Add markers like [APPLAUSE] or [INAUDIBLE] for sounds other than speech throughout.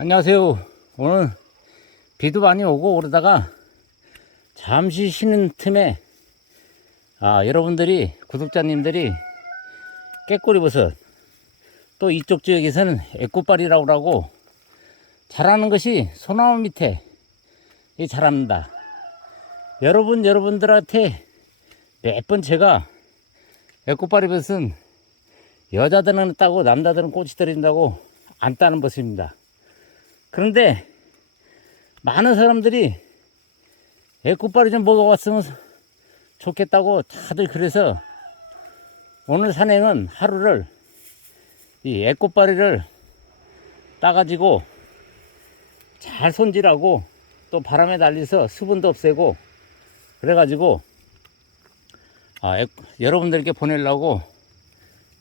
안녕하세요. 오늘 비도 많이 오고 그러다가 잠시 쉬는 틈에 아, 여러분들이 구독자님들이 깨꼬리 버섯 또 이쪽 지역에서는 애꽃발이라고 하고 자라는 것이 소나무 밑에 이 자랍니다. 여러분 여러분들한테 몇 번 제가 애꽃발이 버섯은 여자들은 따고 남자들은 꼬치 떨어진다고 안 따는 버섯입니다. 그런데 많은 사람들이 애꽃발이 좀 먹어봤으면 좋겠다고 다들 그래서 오늘 산행은 하루를 이 애꽃발이를 따가지고 잘 손질하고 또 바람에 날려서 수분도 없애고 그래가지고 아, 애- 여러분들께 보내려고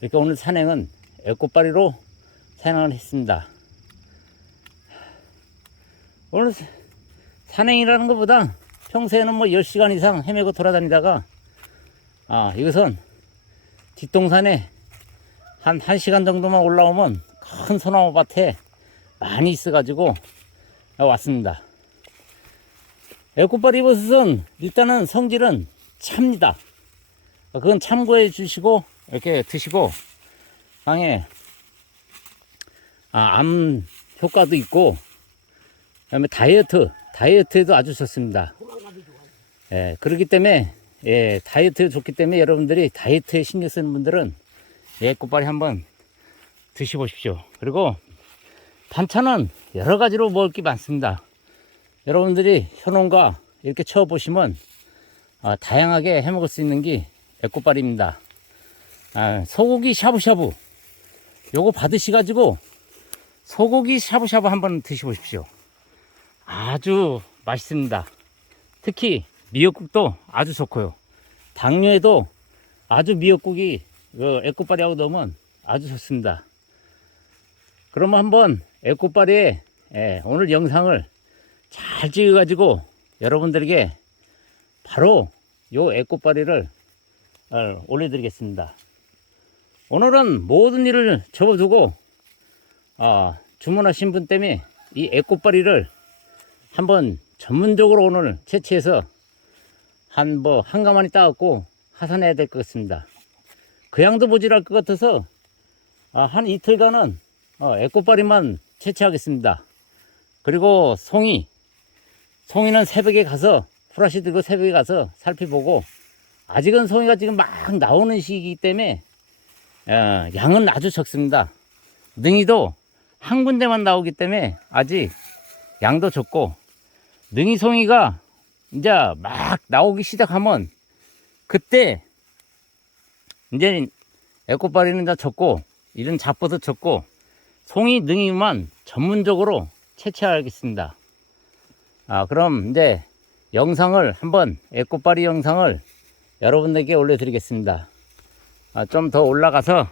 이렇게 오늘 산행은 애꽃발이로 산행을 했습니다. 오늘 사- 산행이라는 것보다 평소에는 뭐 10시간 이상 헤매고 돌아다니다가 아 이것은 뒷동산에 한 1시간 정도만 올라오면 큰 소나무 밭에 많이 있어가지고 왔습니다. 애꽃바리 버섯은 일단은 성질은 찹니다. 그건 참고해 주시고 이렇게 드시고 강에 아, 암 효과도 있고 그다음에 다이어트 다이어트에도 아주 좋습니다. 예, 그렇기 때문에 예, 다이어트에 좋기 때문에 여러분들이 다이어트에 신경 쓰는 분들은 예, 꽃발이 한번 드셔보십시오. 그리고 반찬은 여러 가지로 먹을 게 많습니다. 여러분들이 현원과 이렇게 쳐보시면 아, 다양하게 해 먹을 수 있는 게 애꽃발입니다. 아, 소고기 샤브샤브 요거 받으셔 가지고 소고기 샤브샤브 한번 드셔보십시오. 아주 맛있습니다. 특히 미역국도 아주 좋고요. 당뇨에도 아주 미역국이 그 애꽃발이하고 넣으면 아주 좋습니다. 그러면 한번 애꽃발이의 예, 오늘 영상을 잘 찍어가지고 여러분들에게 바로 요 애꽃발이를 어, 올려드리겠습니다. 오늘은 모든 일을 접어두고 아, 주문하신 분 때문에 이 애꽃발이를 한번 전문적으로 오늘 채취해서 한 뭐 한가마니 따갖고 하산해야 될 것 같습니다. 그 양도 모자랄 것 같아서 아, 한 이틀간은 어, 애꽃발이만 채취하겠습니다. 그리고 송이 송이는 새벽에 가서 후라시 들고 새벽에 가서 살펴보고 아직은 송이가 지금 막 나오는 시기이기 때문에 어, 양은 아주 적습니다. 능이도 한 군데만 나오기 때문에 아직 양도 적고 능이 송이가 이제 막 나오기 시작하면 그때 이제 애꽃바리는 이제 적고 이런 잡버섯 적고 송이 능이만 전문적으로 채취하겠습니다. 아 그럼 이제 영상을 한번 애꽃바리 영상을 여러분들께 올려드리겠습니다. 아, 좀 더 올라가서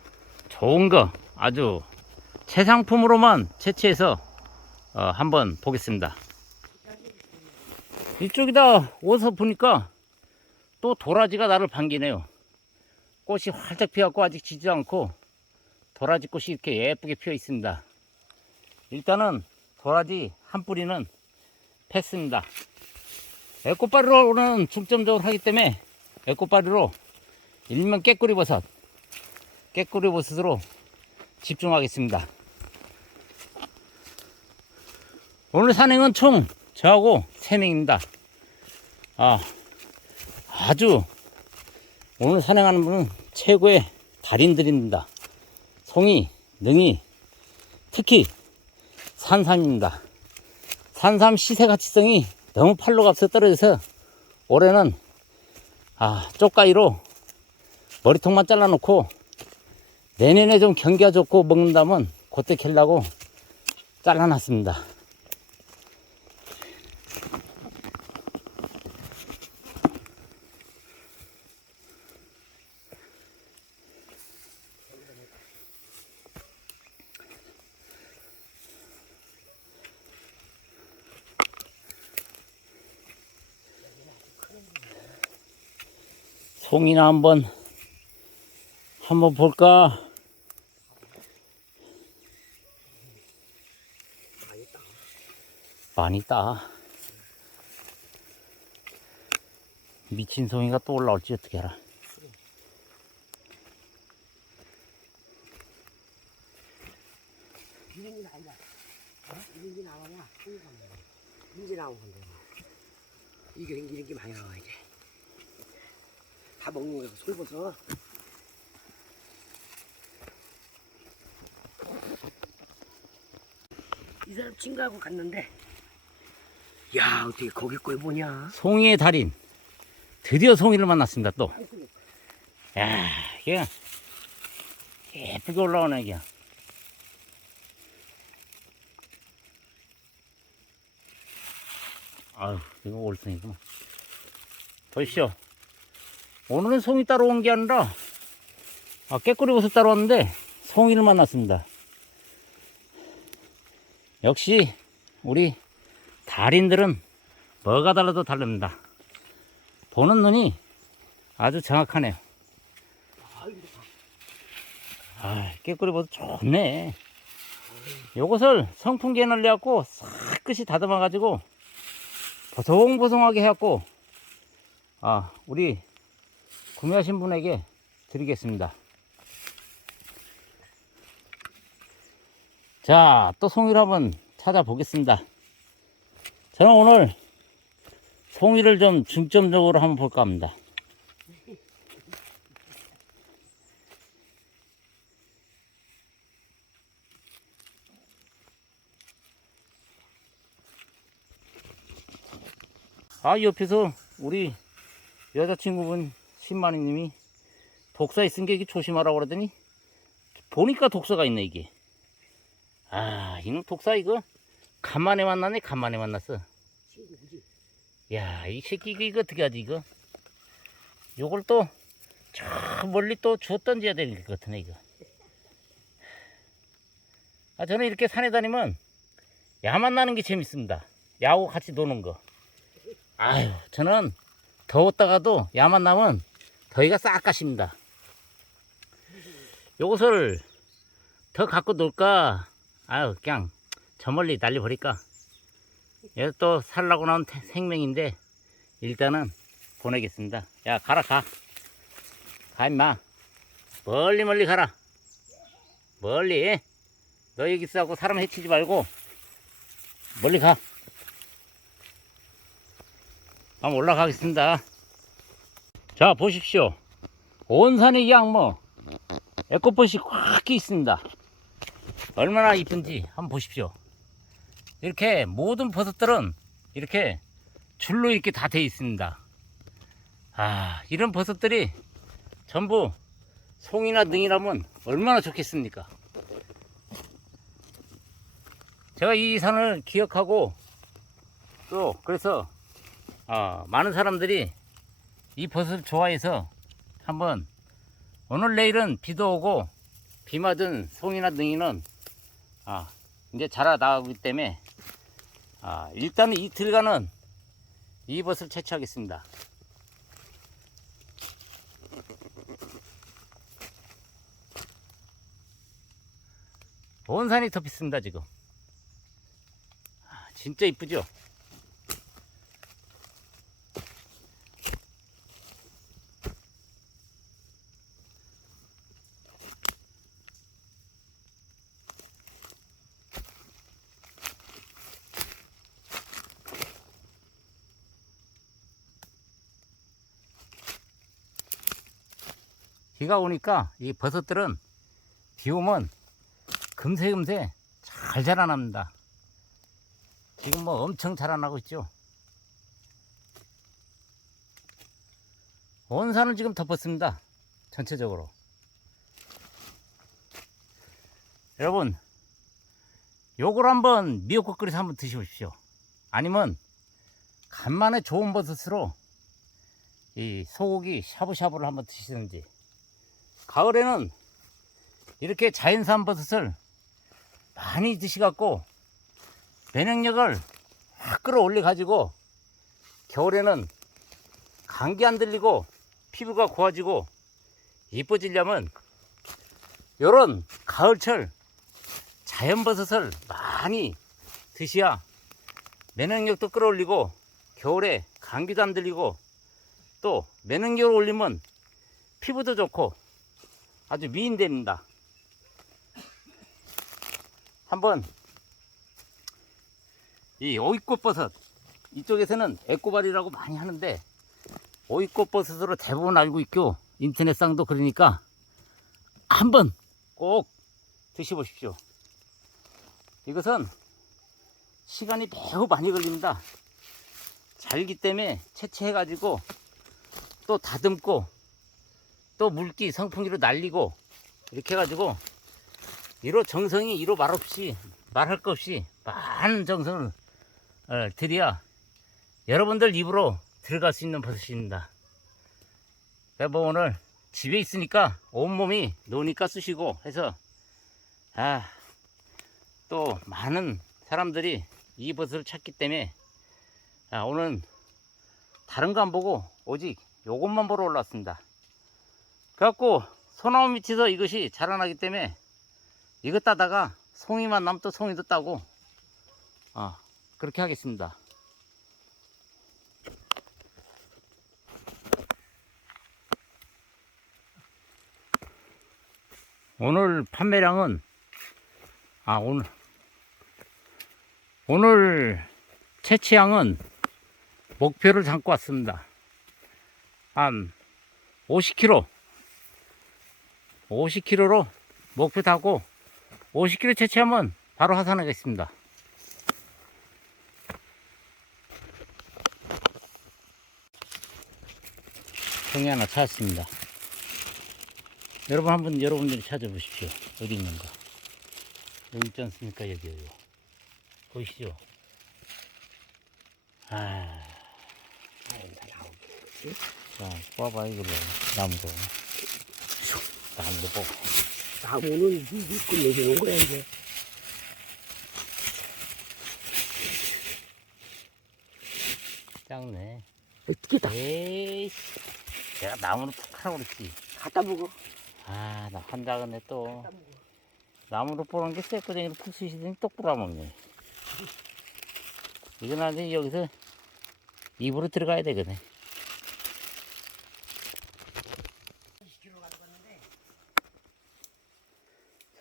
좋은 거 아주 최상품으로만 채취해서 어, 한번 보겠습니다. 이쪽이다 오서 보니까 또 도라지가 나를 반기네요. 꽃이 활짝 피었고 아직 지지 않고 도라지 꽃이 이렇게 예쁘게 피어 있습니다. 일단은 도라지 한 뿌리는 팼습니다. 애꽃바리로 오는 중점적으로 하기 때문에 애꽃바리로 일명 깨꼬리 버섯, 깨꼬리 버섯으로 집중하겠습니다. 오늘 산행은 총 저하고 3명입니다. 아, 아주 오늘 산행하는 분은 최고의 달인들입니다. 송이, 능이, 특히 산삼입니다. 산삼 시세 가치성이 너무 팔로 값에 떨어져서 올해는 아, 쪽가위로 머리통만 잘라놓고 내년에 좀 경기가 좋고 먹는다면 그때 캘라고 잘라놨습니다. 송이나 한번 한번 볼까? 많이 따. 미친 송이가 또 올라올지 어떻게 알아. 민지 나온다. 민지 나와야 소리가 나. 민지 나온 건데. 이게 이런 게 많이 나와 이게. 다 먹는 거야. 솔버서. 이 사람 친구하고 갔는데. 야 어떻게 거기 거에 뭐냐? 송이의 달인. 드디어 송이를 만났습니다, 또. 야, 이게 예쁘게 올라오네, 이게. 아유, 이거 올송이구만. 보십시오. 오늘은 송이 따러 온게 아니라, 아, 깨꼬리 옷을 따러 왔는데, 송이를 만났습니다. 역시, 우리 달인들은 뭐가 달라도 다릅니다. 보는 눈이 아주 정확하네요. 아, 깨꼬리 보도 좋네. 요것을 성풍기에 넣어갖고 싹 끝이 다듬어가지고 보송보송하게 해갖고 아, 우리 구매하신 분에게 드리겠습니다. 자, 또 송이를 한번 찾아보겠습니다. 저는 오늘 송이를 좀 중점적으로 한번 볼까 합니다. 아, 옆에서 우리 여자친구분 신마리님이 독사 있은 게 조심하라고 그러더니 보니까 독사가 있네, 이게. 아, 이놈 독사 이거 간만에 만나네, 간만에 만났어. 친구지. 야, 이 새끼 이거, 어떻게 하지 이거? 요걸 또 저 멀리 또 주워 던져야 될 것 같네 이거. 아 저는 이렇게 산에 다니면 야 만 나는 게 재밌습니다. 야하고 같이 노는 거. 아유, 저는 더웠다가도 야 만 나면 더위가 싹 가십니다. 요것을 더 갖고 놀까? 아유, 그냥 저 멀리 날려버릴까? 얘또 살라고 나온 태- 생명인데 일단은 보내겠습니다. 야 가라 가. 가 임마. 멀리 멀리 가라. 멀리. 너 여기 있어갖고 사람 해치지 말고 멀리 가. 한번 올라가겠습니다. 자 보십시오. 온 산에 양모 에코봇이 꽉 끼 있습니다. 얼마나 이쁜지 한번 보십시오. 이렇게 모든 버섯들은 이렇게 줄로 이렇게 다 돼 있습니다. 아, 이런 버섯들이 전부 송이나 능이라면 얼마나 좋겠습니까? 제가 이 산을 기억하고 또 그래서 아, 많은 사람들이 이 버섯을 좋아해서 한번 오늘 내일은 비도 오고 비 맞은 송이나 능이는 아, 이제 자라 나오기 때문에 아, 일단은 이틀간은 이 버섯을 채취하겠습니다. 온 산이 덮였습니다 지금. 아, 진짜 이쁘죠? 비가 오니까 이 버섯들은 비 오면 금세금세 잘 자라납니다. 지금 뭐 엄청 자라나고 있죠. 온 산을 지금 덮었습니다. 전체적으로. 여러분, 요걸 한번 미역국 끓여서 한번 드셔보십시오. 아니면 간만에 좋은 버섯으로 이 소고기 샤브샤브를 한번 드시든지 가을에는 이렇게 자연산 버섯을 많이 드시갖고 면역력을 확 끌어올려 가지고 겨울에는 감기 안 들리고 피부가 고와지고 이뻐지려면 요런 가을철 자연 버섯을 많이 드시야 면역력도 끌어올리고 겨울에 감기도 안 들리고 또 면역력을 올리면 피부도 좋고 아주 미인됩니다. 한번 이 오이꽃버섯 이쪽에서는 에꼬발이라고 많이 하는데 오이꽃버섯으로 대부분 알고 있고 인터넷상도 그러니까 한번 꼭 드셔보십시오. 이것은 시간이 매우 많이 걸립니다. 잘기 때문에 채취해가지고 또 다듬고 또 물기 성풍기로 날리고 이렇게 해가지고 이로 정성이 이로 말없이 말할 것 없이 많은 정성을 어, 들여야 여러분들 입으로 들어갈 수 있는 버섯입니다. 그래서 뭐 오늘 집에 있으니까 온몸이 노니까 쓰시고 해서 아, 또 많은 사람들이 이 버섯을 찾기 때문에 아, 오늘 다른 거 안 보고 오직 요것만 보러 올랐습니다. 그래갖고 소나무 밑에서 이것이 자라나기 때문에 이거 따다가 송이만 또 송이도 따고 아, 그렇게 하겠습니다. 오늘 판매량은 아 오늘 오늘 채취량은 목표를 잡고 왔습니다. 한 50kg 50kg로 목표 타고 50kg 채취하면 바로 하산하겠습니다. 종이 하나 찾았습니다. 여러분 한번 여러분들이 찾아보십시오. 어디 있는가? 여기 있지 않습니까? 여기 여기. 보이시죠? 아, 자, 봐봐 이걸로 나무도 나무도 뽑고. 나무는 이끝 내주는 거야 이제. 작네. 어떻게 다 에이씨. 내가 나무를 푹 하라고 그랬지. 갖다 먹어. 아, 나 한다겠네 또. 나무로 뿌는 게 쇠꼬쟁이로 푹 쑤시더니 똑 뿌려먹네. 이건 완전히 여기서 입으로 들어가야 되거든.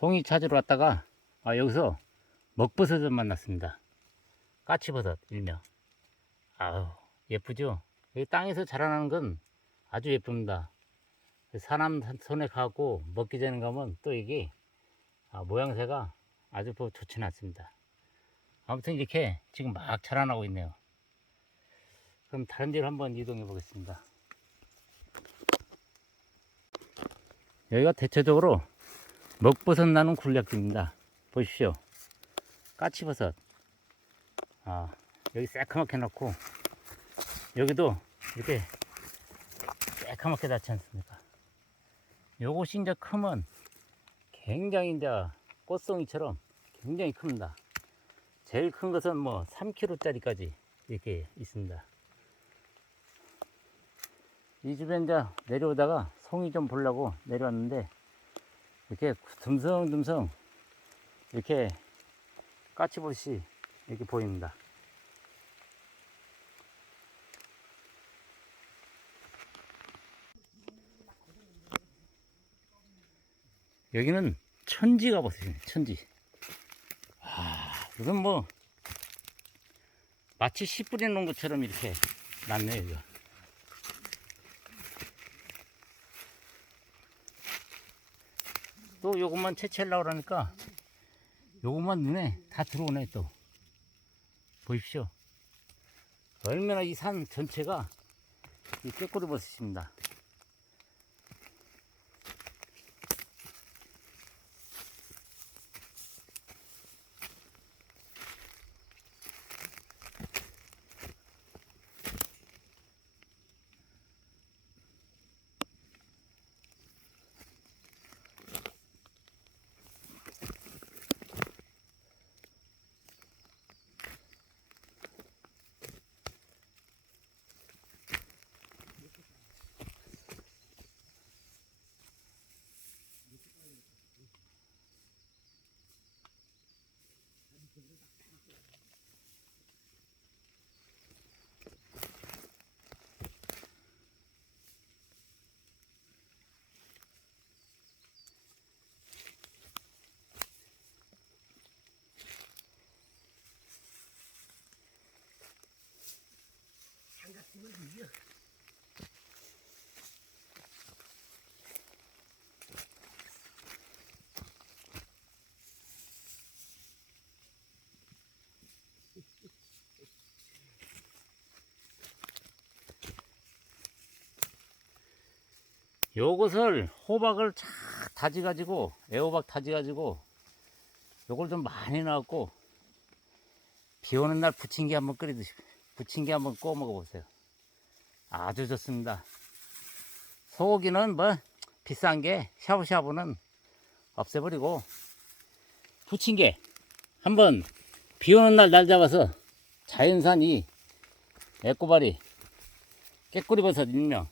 송이 찾으러 왔다가 아, 여기서 먹버섯을 만났습니다. 까치버섯 일명. 아우 예쁘죠? 여기 땅에서 자라나는 건 아주 예쁩니다. 사람 손에 가고 먹기 전에 가면 또 이게 아, 모양새가 아주 뭐 좋지는 않습니다. 아무튼 이렇게 지금 막 자라나고 있네요. 그럼 다른 데로 한번 이동해 보겠습니다. 여기가 대체적으로 먹버섯 나는 군략지입니다. 보십시오. 까치버섯. 아, 여기 새카맣게 넣고 여기도 이렇게 새카맣게 닿지 않습니까? 요것이 이제 크면 굉장히 이제 꽃송이처럼 굉장히 큽니다. 제일 큰 것은 뭐 3kg짜리까지 이렇게 있습니다. 이 집에 이제 내려오다가 송이 좀 보려고 내려왔는데 이렇게 듬성듬성 이렇게 까치봇이 이렇게 보입니다. 여기는 천지가 버섯이네, 천지. 아, 이건 뭐, 마치 씨 뿌려놓은 것처럼 이렇게 났네요, 이거. 또 요것만 채취하려고 그러니까, 요것만 눈에 다 들어오네, 또. 보십시오. 얼마나 이 산 전체가 이 꾀꼬리 버섯입니다. 요것을 호박을 쫙 다져가지고 애호박 다져가지고 요걸 좀 많이 넣었고 비 오는 날 부침개 한번 드시고 부침개 한번 구워 먹어 보세요. 아주 좋습니다. 소고기는 뭐 비싼 게 샤브샤브는 없애버리고 부침개 한번 비 오는 날 날 잡아서 자연산 이 애꼬바리 깨꼬리버섯 일명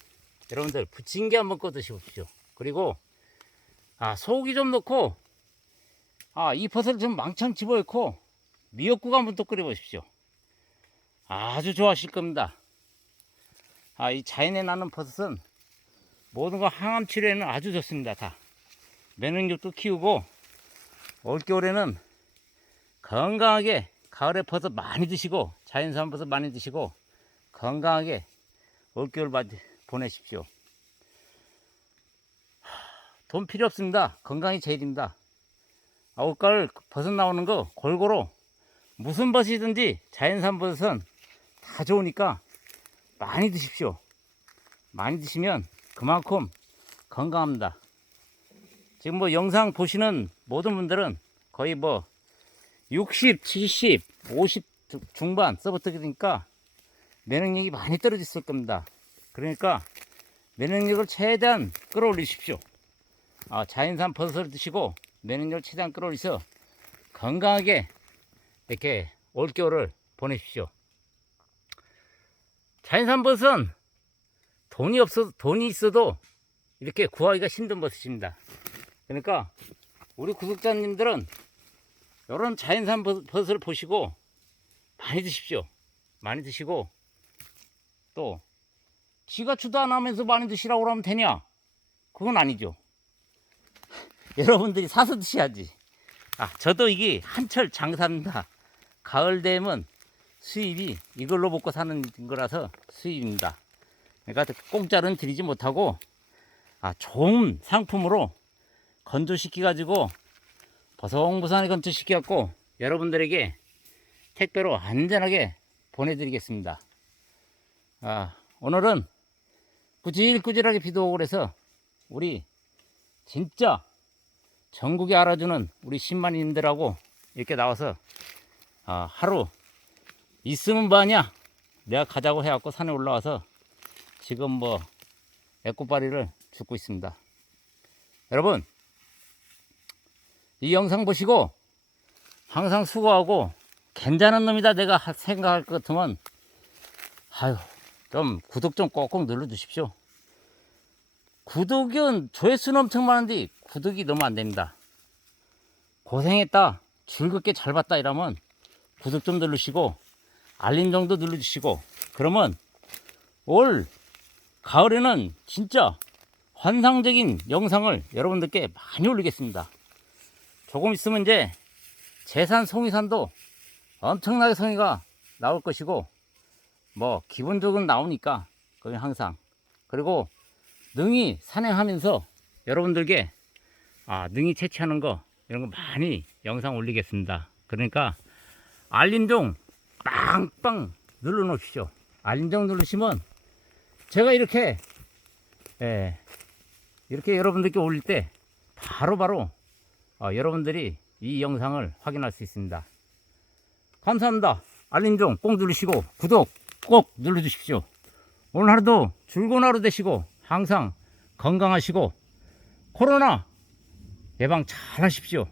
여러분들 부침개 한번 꺼 드셔보십시오. 그리고 아 소고기 좀 넣고 아 이 버섯을 좀 망창 집어넣고 미역국 한번 또 끓여 보십시오. 아주 좋아하실 겁니다. 아 이 자연에 나는 버섯은 모든 거 항암 치료에는 아주 좋습니다. 다 면역력도 키우고 올겨울에는 건강하게 가을에 버섯 많이 드시고 자연산 버섯 많이 드시고 건강하게 올겨울 맞이 보내십시오. 하, 돈 필요 없습니다. 건강이 제일입니다. 아, 올가을 버섯 나오는 거 골고루 무슨 버섯이든지 자연산 버섯은 다 좋으니까 많이 드십시오. 많이 드시면 그만큼 건강합니다. 지금 뭐 영상 보시는 모든 분들은 거의 뭐 60, 70, 50 중반 서버트니까 면역력이 많이 떨어졌을 겁니다. 그러니까 면역력을 최대한 끌어올리십시오. 아, 자연산 버섯을 드시고 면역력을 최대한 끌어올려서 건강하게 이렇게 올겨울을 보내십시오. 자연산 버섯은 돈이 없어 돈이 있어도 이렇게 구하기가 힘든 버섯입니다. 그러니까 우리 구독자님들은 이런 자연산 버- 버섯을 보시고 많이 드십시오. 많이 드시고 또 지가 주도 안 하면서 많이 드시라고 그러면 되냐? 그건 아니죠. [LAUGHS] 여러분들이 사서 드셔야지. 아, 저도 이게 한철 장사입니다. 가을 되면 수입이 이걸로 먹고 사는 거라서 수입입니다. 그러니까 공짜로는 드리지 못하고 아, 좋은 상품으로 건조시켜 가지고 버성버성하게 건조시켜 갖고 여러분들에게 택배로 안전하게 보내드리겠습니다. 아, 오늘은 꾸질꾸질하게 비도 오고 그래서 우리 진짜 전국에 알아주는 우리 10만인들하고 이렇게 나와서 아, 하루 있으면 뭐하냐 내가 가자고 해갖고 산에 올라와서 지금 뭐 애꽃바리를 죽고 있습니다. 여러분 이 영상 보시고 항상 수고하고 괜찮은 놈이다 내가 하- 생각할 것 같으면 아유 좀 구독 좀 꼭꼭 눌러 주십시오. 구독은 조회수는 엄청 많은데 구독이 너무 안 됩니다. 고생했다, 즐겁게 잘 봤다 이러면 구독 좀 누르시고 알림 정도 눌러주시고 그러면 올 가을에는 진짜 환상적인 영상을 여러분들께 많이 올리겠습니다. 조금 있으면 이제 재산 송이산도 엄청나게 송이가 나올 것이고 뭐 기본적으로 나오니까 거기 항상 그리고 능이 산행하면서 여러분들께 아 능이 채취하는 거 이런 거 많이 영상 올리겠습니다. 그러니까 알림종 빵빵 눌러 놓으십시오. 알림종 누르시면 제가 이렇게 예, 이렇게 여러분들께 올릴 때 바로바로 어, 여러분들이 이 영상을 확인할 수 있습니다. 감사합니다. 알림종 꼭 누르시고 구독 꼭 눌러주십시오. 오늘 하루도 즐거운 하루 되시고 항상 건강하시고 코로나 예방 잘 하십시오.